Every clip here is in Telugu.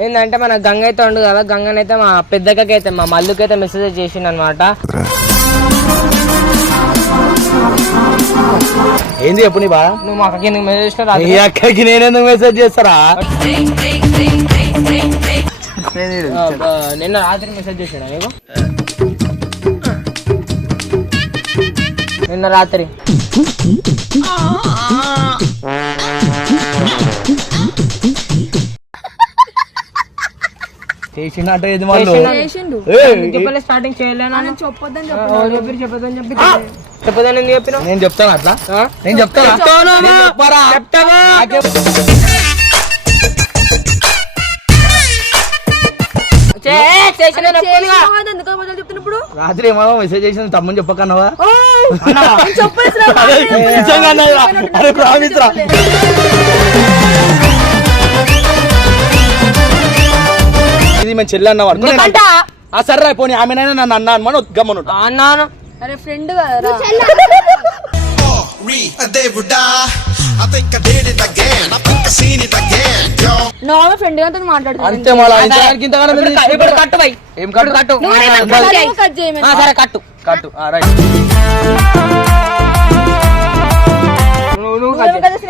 ఏంటంటే మన గంగ అయితే ఉండు కదా, గంగనైతే మా పెద్దకైతే మా మల్లుకైతే మెసేజ్ చేసిండు అనమాట. ఏంది చెప్పు నీ బా? నువ్వు మా అక్కకి ఎందుకు మెసేజ్ చేసినా? అక్కడికి నేనెందుకు మెసేజ్ చేస్తారా? నిన్న రాత్రి మెసేజ్ చేసాడా నీకు? నిన్న రాత్రి చేసిండట ఏది స్టార్టింగ్ చేయలేను చెప్పొద్దని చెప్పదని ఎందుకు చెప్పినా? నేను చెప్తాను అట్లా, నేను చెప్తాను. రాత్రి ఏమన్నా మెసేజ్ చేసిన తమ్మని చెప్పకన్నావా? అరే ప్రామిస్ రా. ఇది మేము చెల్లి అన్నవాడు. సర్రా పోనీ ఆమెనైనా నన్ను అన్నా అని గమ్మను అన్నాను. అరే ఫ్రెండ్ కదా నార్మల్ ఫ్రెండ్ గా మాట్లాడుతున్నా అంతే. మళ్ళీ ఇప్పుడు కట్టు బై. ఏం కట్టు? కట్టు సరే కట్టు కట్టు రైట్.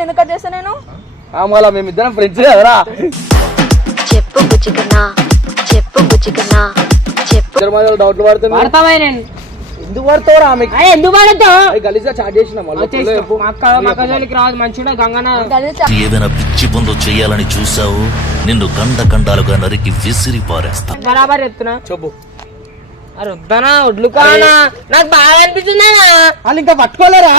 ఎందుకు కట్ చేస్తా నేను? మళ్ళా మేమిద్దరం ఫ్రెండ్స్ కదరా. చెప్పు బుచ్చికన్నా, చెప్పు బుచ్చికన్నా, చెప్పు. డౌట్లు పడుతున్నాయి. నేను ఎందుకు పడతావురా? ఎందుకు పడతావు? గలీజ్గా చాట్ చేసిన రాదు మంచిగా గంగన ఏదైనా పిచ్చి పనులు చేయాలని చూసావు, నిన్ను కండ కండాలుగా నరికి విసిరి పారేస్తా. బరాబర్ చెప్తున్నా. చెప్పు. అరే వద్దనా ఒడ్లు కానా, నాకు బాగా అనిపిస్తుంది. వాళ్ళు ఇంకా పట్టుకోలేరా?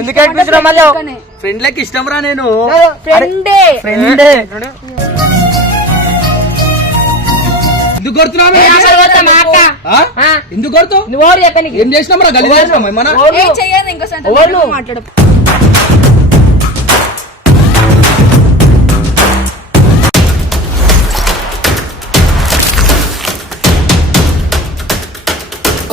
ఎందుకు అనిపిస్తున్నా? మళ్ళీ ఫ్రెండ్ లెక్క ఇష్టం రా నేను. ఫ్రెండే ఫ్రెండే. ఎందుకు కొడుతున్నావు? ఎందుకు కొడుతావు? నువ్వు చెప్పానికి ఏం చేసినాం రా? గలీజ్ చేసినాం ఏమన్నా? చెయ్యదు ఇంకోసారి మాట్లాడు.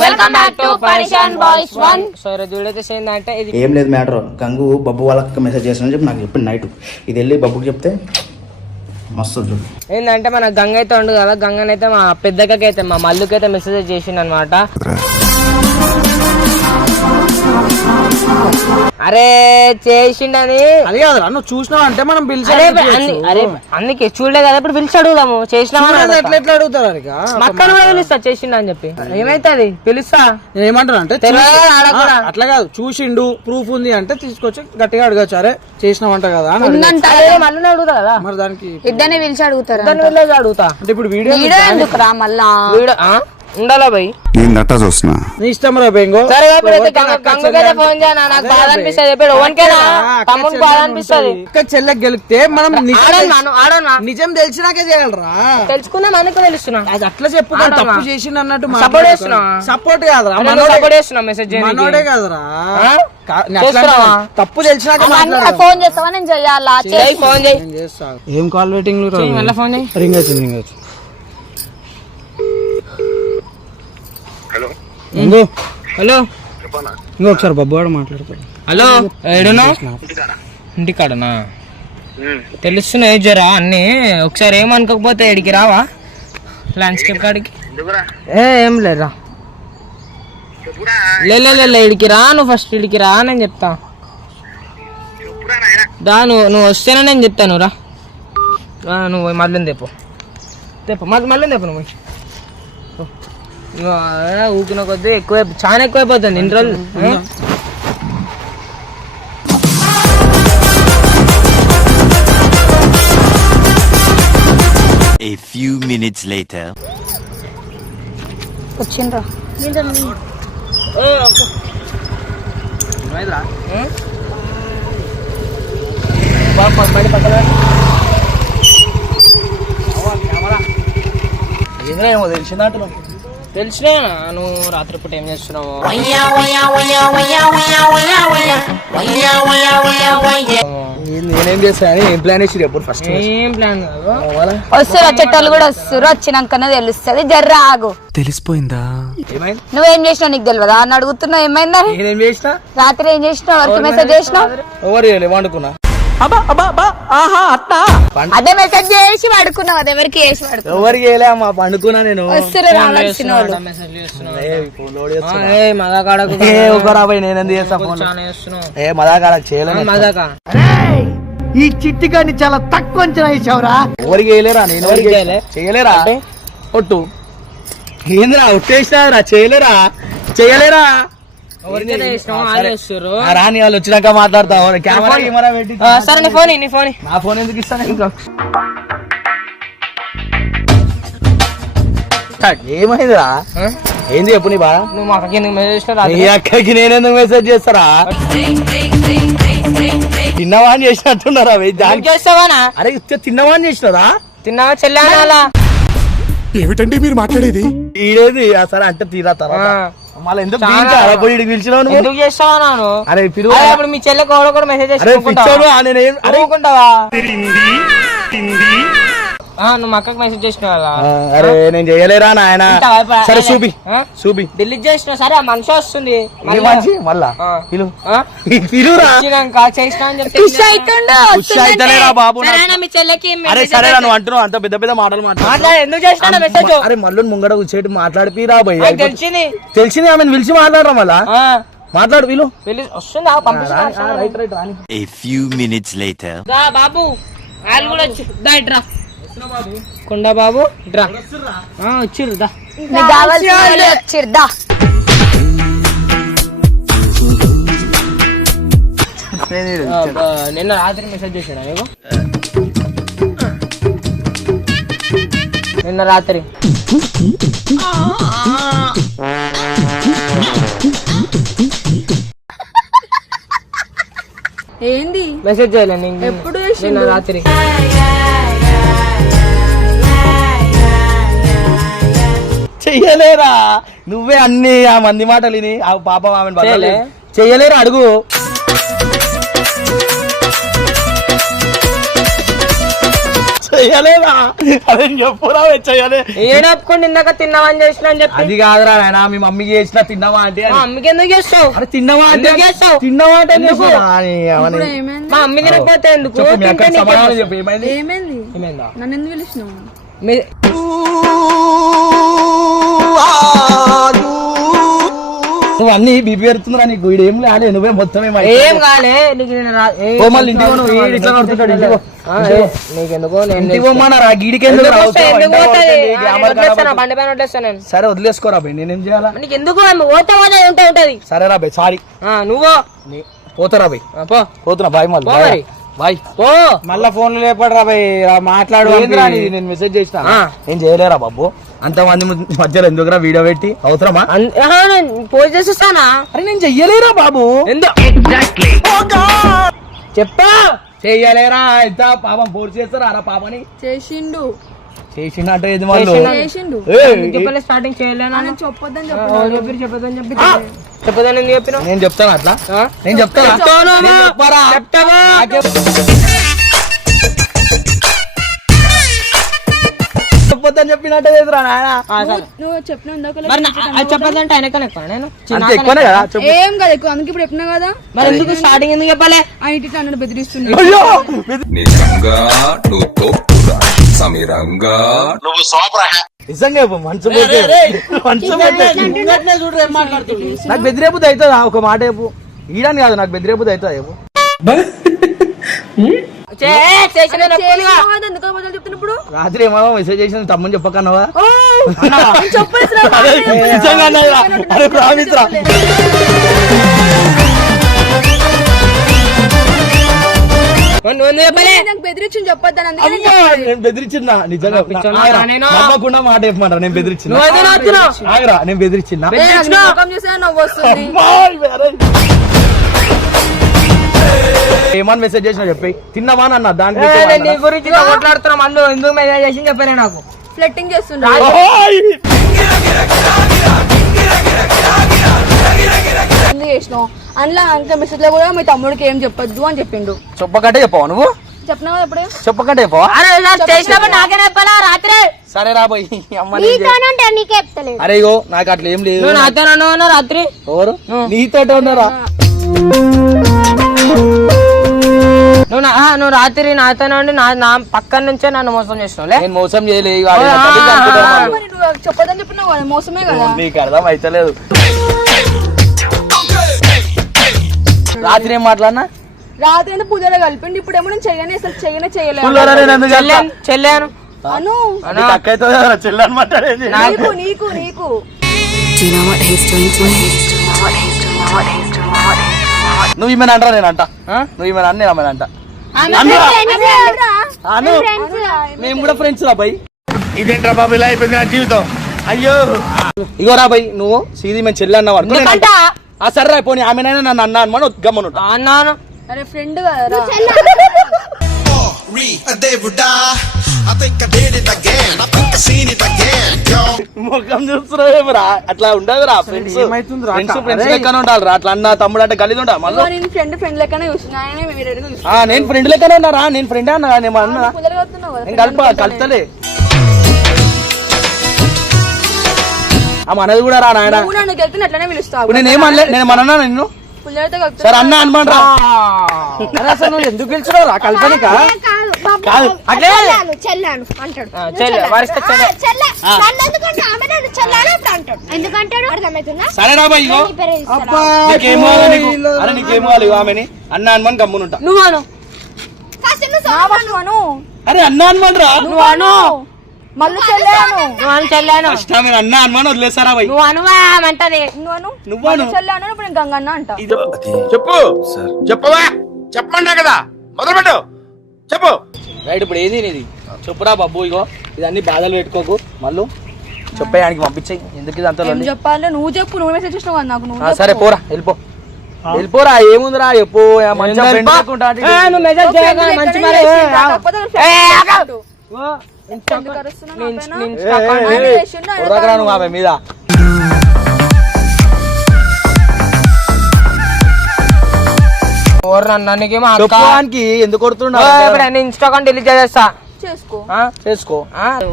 Welcome back to Parishan boys 1. So చూడైతే ఏంటంటే ఇది ఏం లేదు మ్యాటర్. గంగు బబ్బు వాళ్ళకి మెసేజ్ చేస్తానని చెప్పి నాకు చెప్పింది నైట్. ఇది వెళ్ళి బబ్బుకి చెప్తే మస్తు చూడు. ఏంటంటే మన గంగ అయితే ఉండు కదా, గంగనైతే మా పెద్దకైతే మా మల్లుకైతే మెసేజ్ చేసిండు అనమాట. అరే చేసిండని అది కాదు నువ్వు చూసినావు అంటే మనం అరే అందుకే చూడలే కదా, ఇప్పుడు పిలిచి అడుగుదాము. చేసినావా? ఎట్లా అడుగుతారు? మక్కను కూడా పిలుస్తా చేసిండు అని చెప్పి. ఏమైతుంది పిలుస్తా. నేను ఏమంటాను అంటే అట్లా కాదు, చూసిండు ప్రూఫ్ ఉంది అంటే తీసుకొచ్చి గట్టిగా అడగచ్చు. అరే చేసినావంట కదా అని మళ్ళీ అడుగుతా కదా. మరి దానికి ఇద్దరిని పిలిచి అడుగుతారు. అడుగుతా అంటే ఇప్పుడు వీడియో ఎందుకురా మళ్ళా? ఉండాలా భయ్, నేనంతా చూస్తున్నా. నీ ఇష్టం రా బెంగో. సరే గంగకైతే ఫోన్ చేయనా, నాకు బాధ అనిపిస్తుంది. ఇప్పుడు ఓన్కేనా తమ్ముడు బాధ అనిపిస్తుంది. చెల్లెకి గెలిస్తే మనం ఆడనా నిజం తెలిసినాకే చేయాలరా. తెలుసుకున్నా మనకు తెలుస్తున్నా. అది అట్లా చెప్పు, తప్పు చేసిండు అన్నట్టు సపోర్ట్ చేస్తున్నా. సపోర్ట్ కాదురా, సపోర్ట్ చేస్తున్నా. మెసేజ్ మనోడే కాదురా. తప్పు తెలిసినాక ఫోన్ చేస్తావా? నేను చెయ్యాలా? ఫోన్ చేయి. ఏం కాల్ వెయిటింగ్ మళ్ళీ ఫోన్ చేయి. రింగ్ వచ్చింది, రింగ్ వచ్చింది. హలో ఇంకొకసారి బబ్బు వాడు మాట్లాడతాడు. హలో ఏడున్నా? ఇంటికాడనా? తెలుస్తున్నాయి జరా అన్ని. ఒకసారి ఏమనుకోకపోతే ఎడికి రావా ల్యాండ్స్కేప్ కాడికి? ఏం లేరా, లే ఇడికి రా. నువ్వు ఫస్ట్ ఇడికి రా, నేను చెప్తా. దా నువ్వు వస్తేనే నేను చెప్తాను. రా నువ్వు మళ్ళీ తెప్పు మళ్ళీ తెప్పు. నువ్వు ఊకిన కొద్దీ ఎక్కువ, చాలా ఎక్కువైపోతుంది ఇన్ని రోజులు. A few minutes later. వచ్చిండ్రా ఏమో తెలిసిందంట. తెలిసినా నువ్వు రాత్రిపూట ఏం చేస్తున్నావు? నేనేం చేస్తా అని ఏం ప్లాన్ వేసి ఎప్పుడు ఫస్ట్ ఏం ప్లాన్ కాదు. వస్తారు వచ్చేటోళ్ళు కూడా వస్తారు, వచ్చినాకనే తెలుస్తుంది. జర్ర ఆగు. తెలిసిపోయిందా? ఏమైంది? నువ్వేం చేసినావు నీకు తెలియదా అని అడుగుతున్నావు. ఏమైందని? నేనేం చేసినా? రాత్రి ఏం చేసినావు? ఎవరికి మెసేజ్ చేసినావు? ఎవరు చేయలేదు, వండుకున్నా. అదే మెసేజ్ చేసి పడుకున్నావు. అది ఎవరికి చేసి పడుకున్నావు? ఎవరికి చేయలే అమ్మా, పండుకున్నా నేను. వస్తారు రావాల్సిన వాళ్ళు. మెసేజ్ చేస్తున్నావు. ఫోన్ లోడ్ చేస్తున్నా. మదాకాడకు ఒకరాబాయ్ నేనేందుకు చేస్తా ఫోన్ చాలా చేస్తున్నావు. మదాకాడకు చేయలేదు. మదాకా ఈ చిట్టిగాని చాలా తక్కువ అంచనా వేసావురా. ఎవరికి చేయలేరా? నేను ఎవరికి చేయలే? చేయలేరా? ఒట్టు ఏందిరా ఒట్టేసినారా? చేయలేరా? చేయలేరా? ఎవరికైనా చేసినావు, వాళ్ళు చేస్తారు. రాని వాళ్ళు వచ్చినాక మాట్లాడతా. కెమెరా పెట్టి సరే నీ ఫోన్ నీ ఫోన్ నా ఫోన్ ఎందుకు ఇస్తాను ఇంకా? ఏమైందిరా? ఏంది చెప్పు నీ బాధ? నువ్వు మా అక్కకి ఎందుకు మెసేజ్ చేసినావు? నీ అక్కకి నేనెందుకు మెసేజ్ చేస్తారా? తిన్నవా అని చేసినట్టున్నారా? దానికి చేస్తావానా? అరే తిన్నవా అని చేసినారా? తిన్నావా చెల్లె అలా? ఏమిటండి మీరు మాట్లాడేది? ఈడేది సరే అంటే తీరా తర్వాత మళ్ళీ ఎందుకు పిలిచినావు నువ్వు? ఎందుకు చేస్తావా నాను? అరే పిలువు. ఇప్పుడు మీ చెల్లె కూడా మెసేజ్ అరే పిచ్చాడు నేనేం అనుకుంటావా? నువ్వు మా అక్కకి మెసేజ్ చేసినావా? అరే నేను చేయలేరా నాయన? సరే చూపి చూపి డిలీట్ చేసిన. సరే ఆ మనిషి వస్తుంది మనిషి మళ్ళా పిలువురా. చేసినా అని చెప్పి ఖుషి అవుతుండు. అయితేనేరా బాబు. సరేనా మీ చెల్లెకి అరే సరే నువ్వు అంటున్నావు అంత పెద్ద పెద్ద మాటలు మాట్లాడు. ఎందుకు చేసినా మెసేజ్? అరే మళ్ళీ ముంగడ కూర్చోటి మాట్లాడిపిరా భయ్. తెలిసింది తెలిసింది ఆమె పిలిచి మాట్లాడరా మళ్ళా మాట్లాడు వీళ్ళు వస్తుందా? పంపిస్తా. A few minutes later. బాబు వాళ్ళు కూడా వచ్చి ఇట్రా కొండ బాబు ఇట్రా వచ్చిర్రు దా. నీకు కావాల్సిన వాళ్ళు వచ్చిర్రు. నిన్న రాత్రి మెసేజ్ చేసాడా నీకు? నిన్న రాత్రి ఏంది మెసేజ్ చేయలే నీకు? ఎప్పుడు నిన్న రాత్రి చెయ్యలేరా? నువ్వే అన్ని ఆ మంది మాటలు విని ఆ పాపం ఆమె చెయ్యలేరా? అడుగు. చెయ్యలేరా? అదే చెప్పురా చెయ్యలే. ఏడప్పుకొని ఇందాక తిన్నావని చేసిన అని చెప్పి. అది కాదురా నాయన, మీ మమ్మీకి చేసిన తిన్నావా అంటే. మా అమ్మకి ఎందుకు చేస్తావు? అరే తిన్నావా అంటే చేస్తావు? తిన్నావా అంటే మా అమ్మ తినకపోతే ఎందుకు? చెప్పు ఏమైంది? ఏమైందా? నన్ను ఎందుకు పిలిచినావు? నువ్వు అన్ని బీపీ పెడుతుందిరా నీకు. వీడు ఏం లే, నువ్వే మొత్తం ఏం కాలే నీకు. మళ్ళీ ఇంటికి నువ్వు ఇట్లా నడుతుంటాడు. నీకెందుకో గీడికెందుకు బండి పైన వడ్లేస్తాను నేను. సరే వదిలేసుకోరా భయ్, నేనేం చేయాలా? నీకు ఎందుకు పోతే ఉంటది. సరేరా భయ్ సారీ. నువ్వు పోతారా భయ్? పోతున్నా బాయ్. మళ్ళీ బాయ్. మళ్ళా ఫోన్ లేపడరా భయ్, మాట్లాడు. నేను మెసేజ్ చేసిన ఏం చేయలేరా బాబు? అంతమంది మధ్యలో ఎందుకురా వీడియో పెట్టి అవసరమా? పోస్ట్ చేసేస్తానా? అరే నేను చెయ్యలేరా బాబు? చెప్పా చెయ్యలేరా? ఎంత పాపం పోస్ట్ చేస్తారా అరా పాపని? చేసిండు చేసిందంటే ఏది వాళ్ళు చెప్పలే స్టార్టింగ్ చేయలేను. చెప్పొద్దని చెప్పదని చెప్పి చెప్పదని ఎందుకు చెప్పిన? నేను చెప్తాను అట్లా. నేను చెప్తాను. చెప్పొద్దని చెప్పినట్టే చేదురా నాయన. నువ్వు చెప్పిన అది చెప్పదంటే ఆయన ఎక్కువ నేను అంతే ఎక్కువనే కదా చెప్పు. ఏం కాదు ఎక్కువ, అందుకే ఇప్పుడు చెప్పినా కదా. మరి ఎందుకు స్టార్టింగ్ ఎందుకు చెప్పాలి? ఆ ఇంటి అన్నాడు బెదిరిస్తున్నాడు. అయ్యో నిజంగా చెప్పు, మంచు నాకు బెదిరేపుది అవుతుందా? ఒక మాట చెప్పు. ఈడని కాదు, నాకు బెదిరేపుది అవుతుందా చెప్పు. చెప్తున్నప్పుడు రాత్రి ఏమో మెసేజ్ చేసిన తమ్మని చెప్పకన్నావా? బెదిరించింది చెప్పొద్దని అందుకని నేను బెదిరించిందా? నిజంగా నమ్మకుండా మాట చెప్పమంటారా? నేను బెదిరించిన ఆగరా? నేను బెదిరించిన నవ్వు వస్తుంది. ఏమని మెసేజ్ చేసినా చెప్పి తిన్నావా అన్న దాంట్లో నీ గురించి మాట్లాడుతున్నా. మళ్ళీ ఎందుకు మెసేజ్ చేసి చెప్పలే నాకు. ఫ్లట్టింగ్ చేస్తున్నా. ఎందుకు చేసినావు అందులో అంక మెసేజ్ లో కూడా మీ తమ్ముడికి ఏం చెప్పొద్దు అని చెప్పిండు. చెప్పకంటే చెప్పావా నువ్వు? చెప్పినా కదా ఎప్పుడే చెప్పకంటే చెప్పావా? చేసినప్పుడు నాకే చెప్పాలా రాత్రి? సరే రాబోయ్ అమ్మ నీకే చెప్తలేదు. అరే ఇగో నాకు అట్లా ఏం లేదు. నువ్వు నాతో అన్నా రాత్రి ఎవరు నీతో ఉన్నారా? నువ్వు రాత్రి నాతో ఉండి నా పక్కన నుంచే నన్ను మోసం చేసినావు. నేను మోసం చేయలేదు. మరి నువ్వు చెప్పొద్దని చెప్పినావు కదా మోసమే కదా. నీకు అర్థం అయితలేదు. రాత్రి ఏం మాట్లాడినా? రాత్రి ఎంత పూజలో కలిపిండి ఇప్పుడేమో నేను చెయ్యనే అసలు చేయలేదు చెల్లాను అను చెల్లి అనమాట. నీకు నీకు నీకు నువ్వు ఈమెను అంటారా? నేను అంట. నువ్వు ఈమెను అన్న నేను అంట. మేము కూడా ఫ్రెండ్స్ రా బై. ఇదేంట్రా బాబు ఇలా అయిపోయింది నా జీవితం. అయ్యో ఇగో రా బై నువ్వు సీది మేము చెల్లి అన్నావు. సరే రా పోనీ ఆమెనైనా నన్ను అన్నా అనమని గమ్మను అన్నాను. అరే ఫ్రెండ్ కదా ముఖం చూస్తున్నావురా? అట్లా ఉండదు రా. ఫ్రెండ్స్ ఫ్రెండ్స్ లెక్కనే ఉండాలి రా. అట్లా అన్న తమ్ముడు అంటే కలిసి ఉండాలి. మళ్ళీ నేను ఫ్రెండ్ లెక్కనే చూస్తున్నా. నేను ఫ్రెండ్ లెక్కనే ఉన్నారా? నేను ఫ్రెండ్ అన్నా నేను అన్నా. నేను కలుపుతలే. మనది కూడా రా నాయన. అట్లనే పిలుస్తావు. నేనేమనలే. నేను మనన్నా నిన్ను సరే అన్న అనమానరా. అసలు నువ్వు ఎందుకు పిలిచినావు రా? కల్పనిక కాదు చెల్లాను అంటాడు. సరే రా బాయ్. నీకేమో అరే నీకేమో కావాలి ఆమెని అన్న అనమని గమ్మునుంటా. నువ్వు అను అరే అన్న అనమానరా. నువ్వు అను మళ్ళీ చెల్లాను ఫస్ట్ ఆమె అన్న అనమని వదిలేసారా బాయ్? నువ్వు అనువామంటది. నువ్వు చెల్లాను ఇప్పుడు నేను గంగన్న అంట. చెప్పు చెప్పవా? చెప్పమంటా కదా మొదలు పెట్టు చెప్పు. రైట్ ఇప్పుడు ఏది నీది చెప్పురా బాబు. ఇగో ఇదన్నీ బాధలు పెట్టుకోకు. మళ్ళీ చెప్పేయానికి పంపించాయి ఎందుకు ఇది అంత చెప్పాలి. నువ్వు చెప్పు. నువ్వు మెసేజ్ చేసినావు కదా నాకు. నువ్వు సరే పోరా వెళ్ళిపో. వెళ్ళిపోరా ఏముందిరా చెప్పు. మంచిగా నువ్వు మెసేజ్ చేయగా మంచి నువ్వు ఆమె మీద నన్నుకేమో చెప్పడానికి ఎందుకు కొడుతున్నావు? ఇన్స్టాగ్రామ్ డిలీట్ చేసేస్తా. చేసుకో.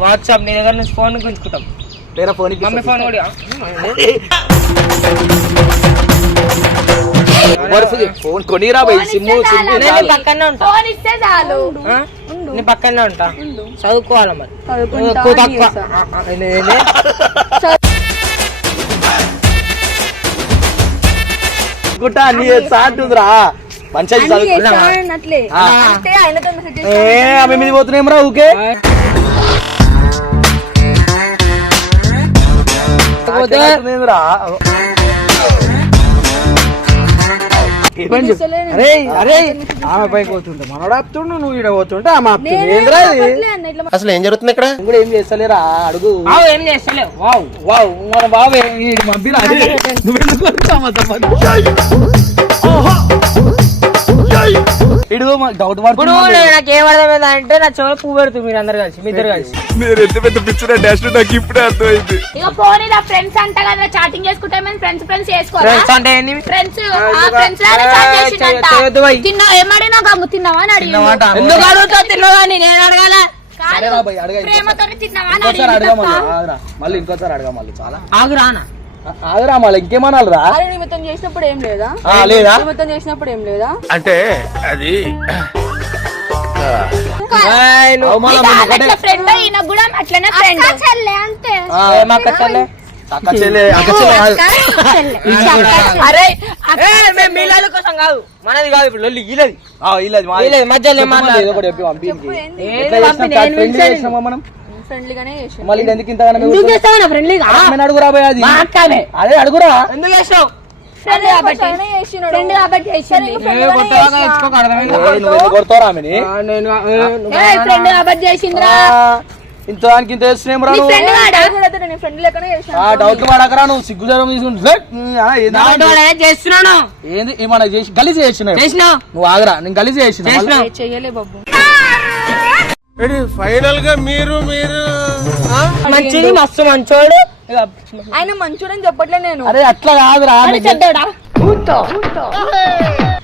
వాట్సాప్ నీ దగ్గర నుంచి ఫోన్ గుంజుకుంటాం. వేరే ఫోన్ మమ్మీ ఫోన్ కూడా ఫోన్ కొనిరా బై. సిమ్ము పక్కనే ఉంటా. నీ పక్కనే ఉంటా. చదువుకోవాలి మరి. సాటురా మంచిగా ఆమె మీద పోతున్నాం రా. ఊకే అరే అరే ఆమె పైకి పోతుంటే మనోడు ఆపుతుండు. నువ్వు ఈడ పోతుంటే ఆమె ఆపుతుంది. అసలు ఏం జరుగుతుంది ఇక్కడ? కూడా ఏం చేస్తలేరా? అడుగు. ఏం చేస్తలేవు. వావ్ మన బాబే పంపిరా. ఇడు డౌట్ ఇప్పుడు నాకు ఏం అర్థమైంది అంటే నా చెవులు పువ్వు పెడుతుంది. మీరు అందరు కలిసి మీ ఇద్దరు కలిసి మీరు ఎంత పెద్ద పిచ్చిన డాష్ నాకు ఇప్పుడే అర్థమైంది. ఇక ఫోన్ ఇలా ఫ్రెండ్స్ అంట కదా చాటింగ్ చేసుకుంటే ఫ్రెండ్స్ చేసుకోవాలి. ఫ్రెండ్స్ అంటే ఏంది? ఫ్రెండ్స్ తిన్నా ఏమడినా గమ్ము తిన్నావా అని అడిగి ఎందుకు అడుగుతావు? తిన్నావా అని నేను అడగాల. ప్రేమతో తిన్నావా అని ఇంకోసారి అడగా మళ్ళీ ఇంకోసారి అడగా మళ్ళీ. చాలా ఆగురానా ఆగురా మళ్ళీ ఇంకేమనాలి రా. నిమిత్తం చేసినప్పుడు ఏం లేదా? లేదా నిమిత్తం చేసినప్పుడు ఏం లేదా? అంటే అది ఫ్రెండ్ ఈయన కూడా అట్లనే ఫ్రెండ్ అంతే. అక్క చెల్లె అరే మేము మీలాల కోసం కాదు, మనది కాదు. ఇప్పుడు లొల్లి వీలది మధ్యలో మనం ఫ్రెండ్లీగానే చేసాం. మళ్ళీ ఎందుకు ఇంతగానో అడుగురా భయ. అది అదే అడుగురా. ఎందుకు చేసావు? కొడతారా ఆమెని? ఇంత దానికి ఇంత చేస్తున్నాం రా. డౌట్ పడకరా. నువ్వు సిగ్గు జ్వరం చేస్తున్నాను. ఏంది ఏమన్నా చేసి గలీజ్ చేసినావు? నువ్వు ఆగరా. నేను గలీజ్ చేసిన చెయ్యలే బాబు. ఫైనల్ గా మీరు మంచిది మస్తు మంచోడు ఆయన మంచోడని చెప్పట్లే నేను అరే అట్లా కాదురా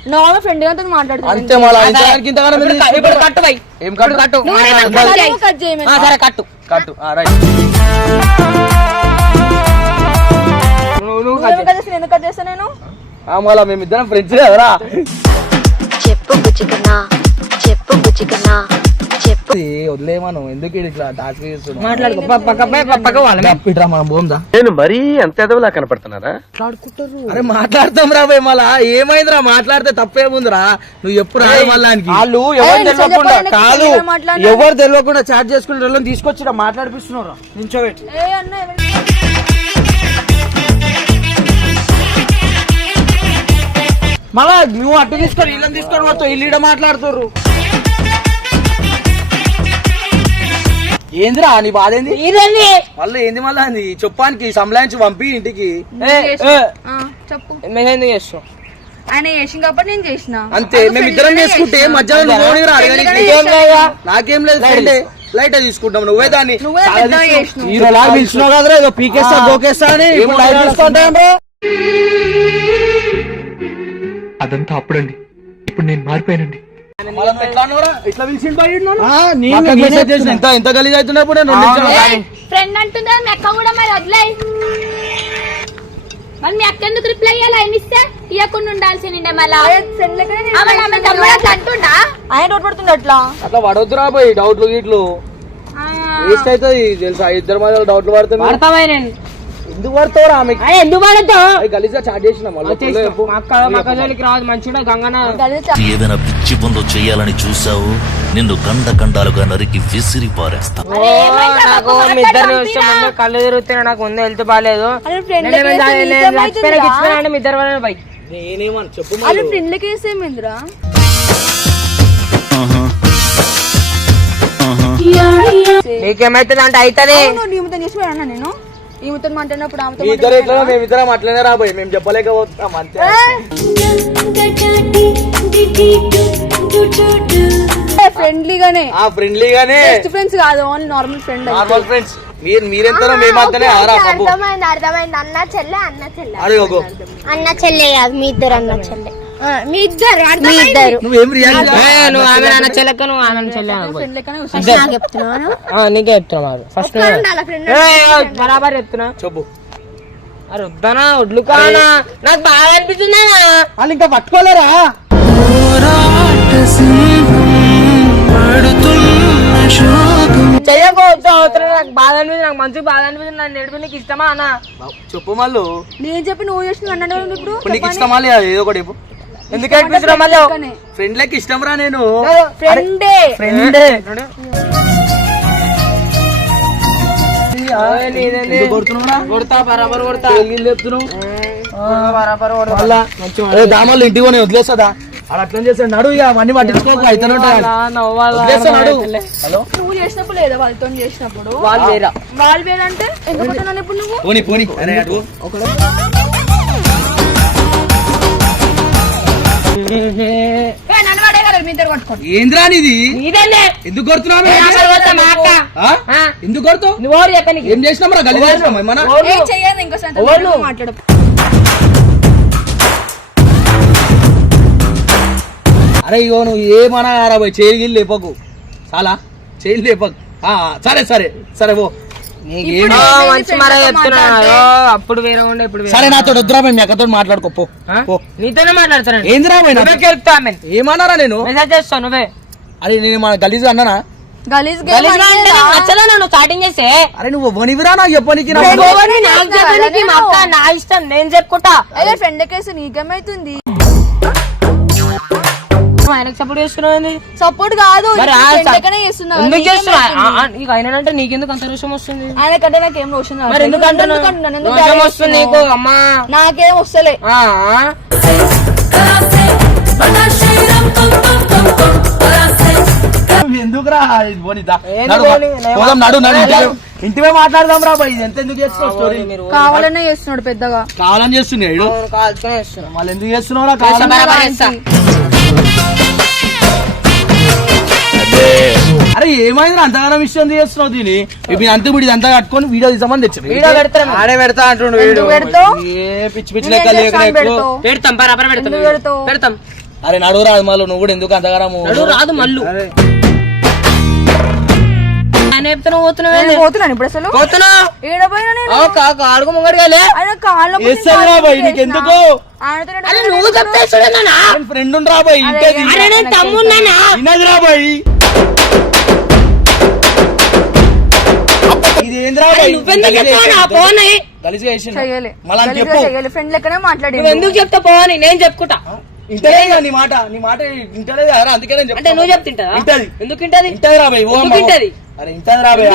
నార్మల్ ఫ్రెండ్ గా మాట్లాడుతున్నాను అంతే మళ్ళీ ఇంతగానో ఇప్పుడు కట్టు బై ఏం కట్టు కట్టు కట్ చేయమని సరే కట్టు కట్టు రైట్ నువ్వు నువ్వేం కట్ చేస్తాను ఎందుకు కట్ చేస్తా నేను మళ్ళా మేమిద్దరం ఫ్రెండ్స్ కదరా చెప్పు బుచ్చికన్నా చెప్పు బుచ్చికన్నా చెప్పు వదిలేమను ఎందుకు ఇట్లా డాన్స్ చేస్తున్నావు మాట్లాడుకో పక్క వాళ్ళ ఇట్రా మనం పోందా నేను మరీ అంత ఎదవలా కనపడుతున్నారా? అరే మాట్లాడతాం రా భయ్ మళ్ళా ఏమైందిరా మాట్లాడితే తప్పేముందిరా నువ్వు ఎప్పుడు రాదు మళ్ళా వాళ్ళు ఎవరు తెలియకుండా కాదు ఎవరు తెలియకుండా చాట్ చేసుకునే వాళ్ళని తీసుకొచ్చి మాట్లాడిపిస్తున్నారు నించోబెట్టి ఏ అన్న మళ్ళా నువ్వు అటు తీసుకొని వీళ్ళని తీసుకొని పోతావు వీళ్ళు ఈడ మాట్లాడుతుర్రు ఏందిరా నీ బాధ ఏంది మళ్ళీ ఏంది మళ్ళా అంది చెప్పానికి సంలాయించి పంపి ఇంటికి చెప్పు మేము ఎందుకు చేస్తాం ఆయన చేసిన కాబట్టి నేను చేసిన అంతే మేము ఇద్దరం చేసుకుంటే మధ్యాహ్నం నువ్వు పోనీరా, నాకేం లేదు ఫ్రెండే లైట్ తీసుకుంటాం నువ్వే దాన్ని నువ్వే పెద్దగా చేసినావు. హీరో లాగా పిలిచినావు కదరా ఏదో పీకేస్తా గోకేస్తా అని ఇప్పుడు లైట్ తీసుకుంటాం అదంతా అప్పుడండి, ఇప్పుడు నేను మారిపోయానండి. ఎంత గలీజ్ అవుతున్నప్పుడు ఫ్రెండ్ అంటుందా మీ అక్క కూడా మరి వదిలేయి మరి మీ అక్క ఎందుకు రిప్లై ఇయ్యాలి ఆయన ఇస్తే ఇవ్వకుండా ఉండాల్సిందే మళ్ళా ఫ్రెండ్ లెక్కనే తమ్ముడు అట్లా అంటుండా ఆయన డౌట్ పడుతుంది అట్లా అట్లా పడవద్దురా పోయి డౌట్లు గీట్లు వేస్ట్ అవుతుంది తెలుసా ఇద్దరు మధ్య డౌట్లు పడతాయి పడతావా నేను ఎందుకు పడతావురా ఆమె ఎందుకు పడతావు గలీజ్ గా చాట్ చేసిన మక్కజోలికి రాదు మంచిగా గంగన ఏదైనా పిచ్చి పనులు చేయాలని చూసావు నిన్ను కండాలుగా నరికి విసిరి పారేస్తా. నాకు మీ ఇద్దరిని వస్తే ముందు కళ్ళు తిరుగుతున్నాయి నాకు ముందు హెల్త్ బాగాలేదు అరే ఫ్రెండ్ మీ ఇద్దరు వాళ్ళని బైక్ నేనేమని చెప్పు అరే ఫ్రెండ్ లెక్క వేసేమేంద్రా నీకేమైతుంది అంటే అవుతుంది ఈమెతో చేసి అన్నా నేను ఈమెతో మాట్లాడినప్పుడు ఆమెతో మీ ఇద్దరు ఎట్లా మేమిద్దరం అట్లనే రాబోయే మేము చెప్పలేకపోతాం అంతే ఫ్రెండ్లీగానే ఫ్రెండ్లీగానే బెస్ట్ ఫ్రెండ్స్ కాదు only normal friend normal friends మీరెంతనో మేమంతనే ఆరా బాబు అర్థమైంది అన్న చెల్లె అరే ఓగో అన్న చెల్లె కాదు మీ ఇద్దరు అన్న చెల్లె మీ ఇద్దరు నువ్వేం రియాక్ట్ నువ్వు ఆమె నాన్న చెల్లెక్క నువ్వు ఆమె చెల్లె ఫ్రెండ్ లెక్కనే నాకు చెప్తున్నాను నీకే చెప్తున్నారు ఫస్ట్ బరాబర్ చెప్తున్నా చెప్పు అరే వద్దనా ఒడ్లు కానా నాకు బాగా అనిపిస్తుంది వాళ్ళు ఇంకా పట్టుకోలేరా చెయ్యకపోతే అవసరం నాకు బాధ అనిపిస్తుంది నాకు మంచిగా బాధ అనిపిస్తుంది నన్ను నేర్పి నీకు ఇష్టమా అన్న చెప్పు మళ్ళీ నేను చెప్పి నువ్వు చేసిన అన్నాడు ఇప్పుడు నీకు ఇష్టమా ఏదో ఒకటి చెప్పు ఎందుకు అనిపిస్తున్నా మళ్ళీ ఫ్రెండ్ లెక్క ఇష్టం రా నేను ఫ్రెండే ఫ్రెండే కొడతా బరాబర్ కొడతా బరాబర్ దామాలు ఇంటికి పోనీ వదిలేస్తుందా అలా అట్లా చేస్తాడు నడు ఇక అవన్నీ పట్టించుకోకు అయితే హలో నువ్వు చేసినప్పుడు లేదా వాళ్ళతో చేసినప్పుడు వాళ్ళు వేరా వాళ్ళు వేరంటే ఎందుకు పోతున్నాను ఇప్పుడు నువ్వు పోనీ పోనీ అరే అటు నన్ను వాడే కదా మీ ఇద్దరు కొట్టుకోండి ఏంద్రా నీది ఎందుకు కొడుతున్నావు ఎందుకు కొడుతావు నువ్వు చెప్పానికి ఏం చేసినాం రా గలీజ్ చేసినాం మన ఏం చెయ్యదు ఇంకోసారి మాట్లాడు అరే ఇగో నువ్వు ఏమన్నా రా పోయి చేయలు లేపకు చాలా చేయలు లేపకు సరే సరే సరే ఓ మంచి మర చెప్తున్నా అప్పుడు వేరే ఉండే ఇప్పుడు సరే నాతో వద్దురా మీ అక్కతో మాట్లాడుకోపో నీతోనే మాట్లాడతాను ఏందిరా ఏమన్నారా నేను మెసేజ్ చేస్తాను నువ్వే అరే నేను మన గలీజ్ అన్నానా గలీజ్ నువ్వు స్టార్టింగ్ చేసే అరే నువ్వు వనివిరా నాకు చెప్పనికి నా ఇష్టం నేను చెప్పుకుంటా అదే ఫ్రెండ్ కేసు నీకేమైతుంది ఆయనకు సపోర్ట్ చేస్తున్నావు సపోర్ట్ కాదు ఎందుకు చేస్తున్నా నీకు ఆయన అంటే నీకెందుకు అంత రోషం వస్తుంది ఆయన కంటే నాకేం రోషన్ మరి ఎందుకు అంటున్నావు వస్తుంది నీకు అమ్మా నాకేం వస్తలే ఎందుకురా నడు నడు ఇంటివే మాట్లాడదాం రా బాయ్ ఎంత ఎందుకు చేస్తున్నావు స్టోరీ కావాలనే చేస్తున్నాడు పెద్దగా కావాలని చేస్తున్నాడు వాళ్ళు ఎందుకు చేస్తున్నావు అరే ఏమైంది అంతగానో విషయం చేస్తున్నావు దీని ఇప్పుడు అంత ఇప్పుడు అంతా కట్టుకొని వీడియో తీసామని తెచ్చాను వీడియో పెడతాం ఆడే పెడతా అంటుండు వీడియో ఏ పిచ్చి పిచ్చి లెక్క పెడతాం బరాబర్ పెడతాం అరే నడువు రాదు మళ్ళీ నువ్వు కూడా ఎందుకు అంతగానము రాదు మళ్ళీ పోతున్నాను ఇప్పుడు అసలు ఏడపోయినా నేను అడుగు ముంగడిగా ఆయన కాళ్ళు నీకు ఎందుకు నువ్వు చెప్తే చూడన్నా ఫ్రెండ్ రాబాయి తమ్మున్నానా ఇన్నది రాబాయి ఇది ఏంద్రా ఫ్రెండ్ లెక్కనే మాట్లాడి ఎందుకు చెప్తా పోవని నేను చెప్పుకుంటా ఇంటలేదు నీ మాట ఇంటలేదు అందుకే నేను అంటే నువ్వు చెప్తుంటా ఇంటది ఎందుకు ఇంటది ఇంటది రాబాయి ఇంటది అరే ఇంటది రాబాయి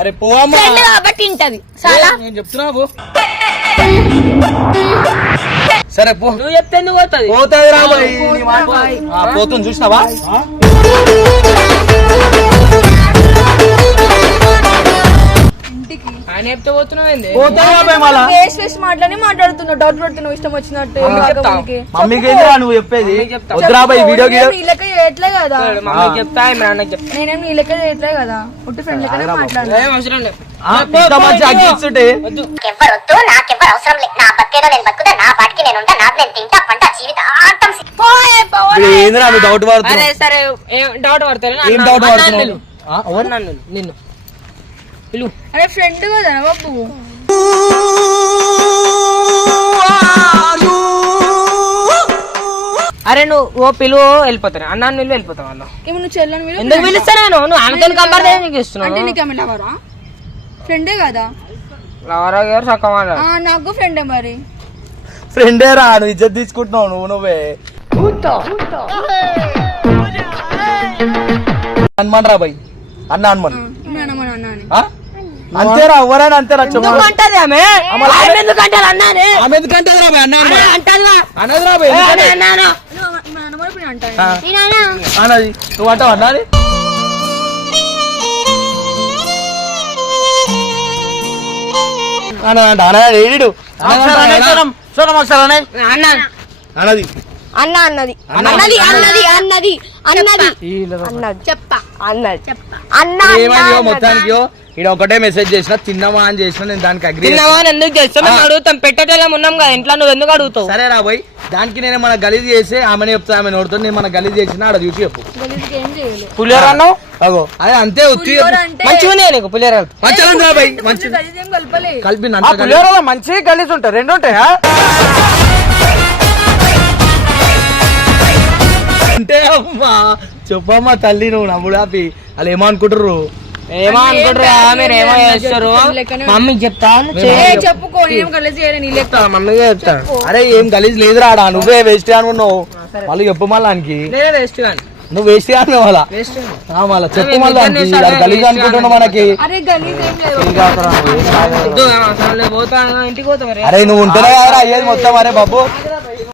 అరే పోవమ్మా కాబట్టి ఇంటది చాలా నేను చెప్తున్నా పో సరే పో నువ్వు చెప్తే ఎందుకు పోతుంది పోతాయి రాబాయి పోతుంది చూసినావా ఆయన చెప్తే పోతున్నావు ఏంది పోతాయి రాబాయి మళ్ళా వేస్ట్ మాటలని మాట్లాడుతున్నావు డౌట్ పడుతున్నావు ఇష్టం వచ్చినట్టు మమ్మీకి ఏందిరా నువ్వు చెప్పేది వద్దురాబాయి వీడియో నీ లెక్క చేయట్లే కదా మమ్మీకి చెప్తా నాన్నకి చెప్తా నేనేం నీ లెక్క చేయట్లే కదా ఒట్టి ఫ్రెండ్ లెక్కనే మాట్లాడు ఏం అవసరం లేదు అగ్గిస్తుంటే ఎవ్వరొద్దు నాకెవ్వరు అవసరం లేదు నా బతికేదో నేను బతుకుతా నా పాటికి నేను ఉంటా నాకు నేను తింటా పంట జీవితాంతం ఏందిరా నువ్వు డౌట్ పడుతున్నావు అరే సరే డౌట్ పడతాను ఏం డౌట్ పడుతున్నావు నిన్ను పిలువు అరే ఫ్రెండ్ కదా బాబు అరే నువ్వు ఓ పిలువు వెళ్ళిపోతాను అన్నాను నిల్లు వెళ్ళిపోతావు వాళ్ళు ఏమో నువ్వు చెల్లని వీళ్ళు ఎందుకు పిలుస్తా నేను నువ్వు ఆమెతో కంపేర్ నీకు అంటే ఇస్తున్నావు నీకు ఆమె లవరా ఫ్రెండే కదా లవరా గారు సక్కమాట నాకు ఫ్రెండే మరి ఫ్రెండే రా నువ్వు ఇజ్జత్ తీసుకుంటున్నావు నువ్వే హనుమాన్ రా బాయ్ అన్న హనుమాన్ అంతేరా ఎవరైనా అంతేరా అంటది ఆమె ఎందుకు అంటారు అన్నానే ఆమె ఎందుకంటే రా బాయ్ అన్న అంటదిగా అన్నది రా బాయ్ అన్నాను అన్నది నువ్వు అంటావు అన్నది ఏడు అన్నాను అన్నది అన్న అన్నది అన్నది అన్నది అన్నది అన్నది అన్నది చెప్పా అన్నది చెప్పా అన్న ఏమైందో మొత్తానికి ఇక్కడ ఒకటే మెసేజ్ చేసిన తిన్నావా అని చేసిన నేను దానికి అగ్రి తిన్నావా అని ఎందుకు చేస్తాం మేము అడుగుతాం పెట్టేటోళ్ళం ఉన్నాం కదా ఇంట్లో నువ్వు ఎందుకు అడుగుతావు సరే రా పోయి దానికి నేను మన గలీజ్ చేసి ఆమెను చెప్తా ఆమె నోడుతుంది నేను మన గలీజ్ చేసిన ఆడ చూసి చెప్పు పులిహోర అన్నావు అగో అదే అంతే ఉత్తి మంచిగా ఉన్నాయి నీకు పులిహోర మంచిగా బాయ్ మంచి కలపలే కలిపి పులిహోరలో మంచి గలీజ్ ఉంటాయి రెండు ఉంటాయా అంటే అమ్మా చెప్పమ్మా తల్లి నువ్వు నమ్ముడు ఆపి వాళ్ళు ఏమనుకుంటారు ఏమో అనుకుంటారు మీరు ఏమో చేస్తారు మమ్మీకి చెప్తాను చెప్పుకో ఏం కలిసి చేయలే నీ లెక్క మమ్మీకి చెప్తాను అరే ఏం గలీజ్ లేదురా ఆడ నువ్వే వేస్ట్ అనుకున్నావు వాళ్ళు చెప్పు మళ్ళీ దానికి నేనే వేస్ట్ కానీ నువ్వు వేస్ట్ కాదు మళ్ళా మళ్ళా చెప్పు మళ్ళీ గలీజ్ అనుకుంటున్నావు మనకి అరే గలీజ్ ఏం లేదు పోతా ఇంటికి పోతా మరి అరే నువ్వు ఉంటున్నావు కదా అయ్యేది మొత్తం అరే బాబు